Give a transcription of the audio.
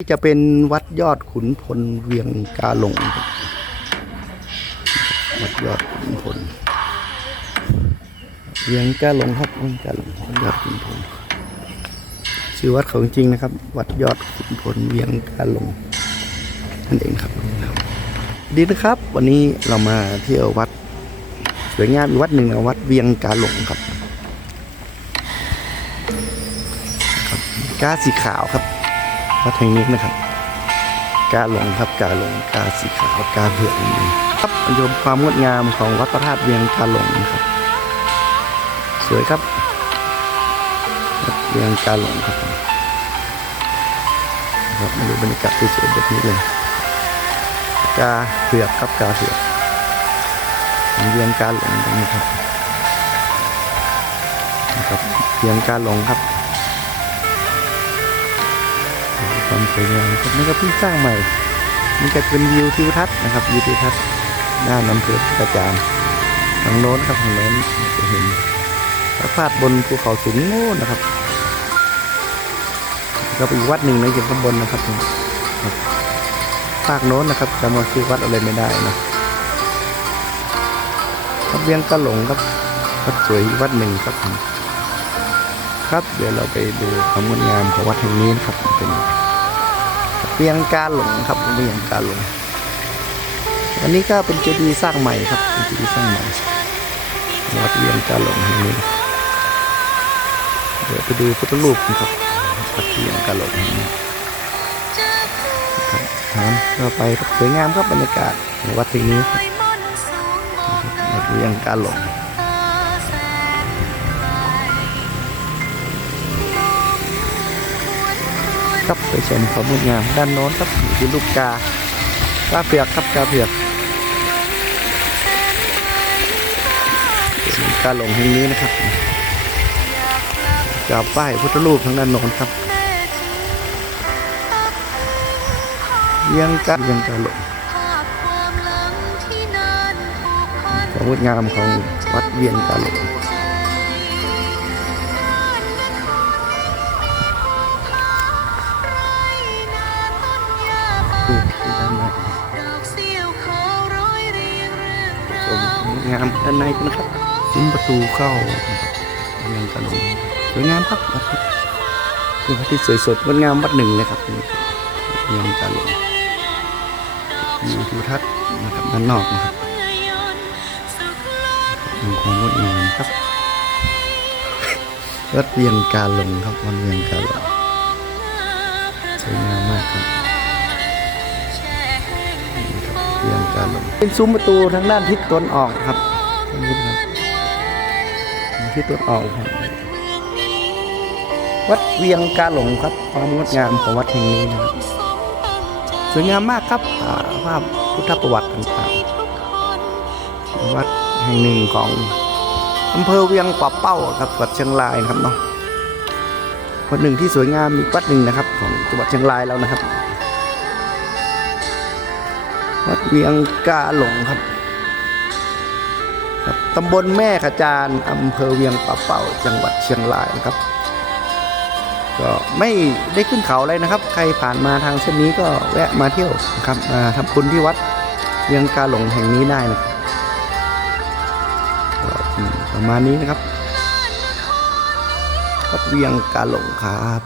ที่จะเป็นวัดยอดขุนพลเวียงกาหลงครับวัดยอดขุนพล เวียงกาหลงครับเวียงกาหลงวัดยอดขุนพล ชื่อวัดเขาจริงๆนะครับ วัดยอดขุนพลเวียงกาหลงนั่นเองครับ ดีนะครับ วันนี้เรามาเที่ยววัดสวยงามอีกวัดหนึ่งนะวัดเวียงกาหลงครับครับกาสีขาวครับ วัดแห่งนี้นะครับ กาหลงครับกาหลงกาสีขาวกาเผือกนั่นเองครับชมความงดงามของวัดพระธาตุเวียงกาหลงนะครับ สวยครับวัดเวียงกาหลงครับครับมาดูบรรยากาศสวยๆแบบนี้เลยกาเผือกครับกาเผือกเวียงกาหลงตรงนี้ครับนะครับเวียงกาหลงครับ ความสวยงามครับนี่ก็เพิ่งสร้างใหม่นี่ก็เป็นวิวทิวทัศน์นะครับวิวทิวทัศน์ด้านอำเภอประจานทางโน้นครับทางโน้นจะเห็นพระธาตุบนภูเขาสูงโน้นนะครับก็เป็นอีกวัดหนึ่งในเขียนข้างบนนะครับภาคโน้นนะครับจำว่าชื่อวัดอะไรไม่ได้นะวัดเวียงกะหลงครับวัดสวยวัดหนึ่งครับ ครับเดี๋ยวเราไปดูความงดงามของวัดแห่งนี้นะครับเป็น เวียงกาหลงครับเวียงกาหลง อันนี้ก็เป็นเจดีย์สร้างใหม่ครับเป็นเจดีย์สร้างใหม่วัดเวียงกาหลงแห่งนี้เดี๋ยวไปดูพุทธรูปกันครับวัดเวียงกาหลงแห่งนี้ครับถามก็ไปสวยงามครับบรรยากาศวัดแห่งนี้วัดเวียงกาหลง ครับไปชมความงดงามด้านโน้นครับอยู่ที่ลูกกากาเผือกครับกาเผือกกาหลงแห่งนี้นะครับกาบไหว้พุทธรูปทางด้านโน้นครับเวียงกาเวียงกาหลงความงดงามของวัดเวียงกาหลง งามด้านในกันนะครับซุ้มประตูเข้าเวียงกาหลงสวยงามครับวัดนี้เป็นวัดที่สวยสดงดงามวัดหนึ่งเลยครับนี่ครับเวียงกาหลงมีทิวทัศน์นะครับด้านนอกนะครับยังคงงดงามครับวัดเวียงกาหลงครับวัดเวียงกาหลงสวยงาม เวียงกาหลงเป็นซุ้มประตูทางด้านทิศตะวันออกครับตรงนี้ครับทิศตะวันออกครับ วัดเวียงกาหลงครับ ความงดงามของวัดแห่งนี้นะครับสวยงามมากครับภาพพุทธประวัติต่างๆวัดแห่งหนึ่งของอำเภอเวียงป่าเป้าครับจังหวัดเชียงรายนะครับเนาะวัดหนึ่งที่สวยงามอีกวัดหนึ่งนะครับ ของจังหวัดเชียงรายแล้วนะครับ วัดเวียงกาหลงครับครับตำบลแม่ขจานอำเภอเวียงป่าเป้าจังหวัดเชียงรายนะครับ ก็ไม่ได้ขึ้นเขาเลยนะครับ ใครผ่านมาทางเส้นนี้ก็แวะมาเที่ยวนะครับมาทำบุญที่วัดเวียงกาหลงแห่งนี้ได้นะครับประมาณนี้นะครับวัดเวียงกาหลงครับ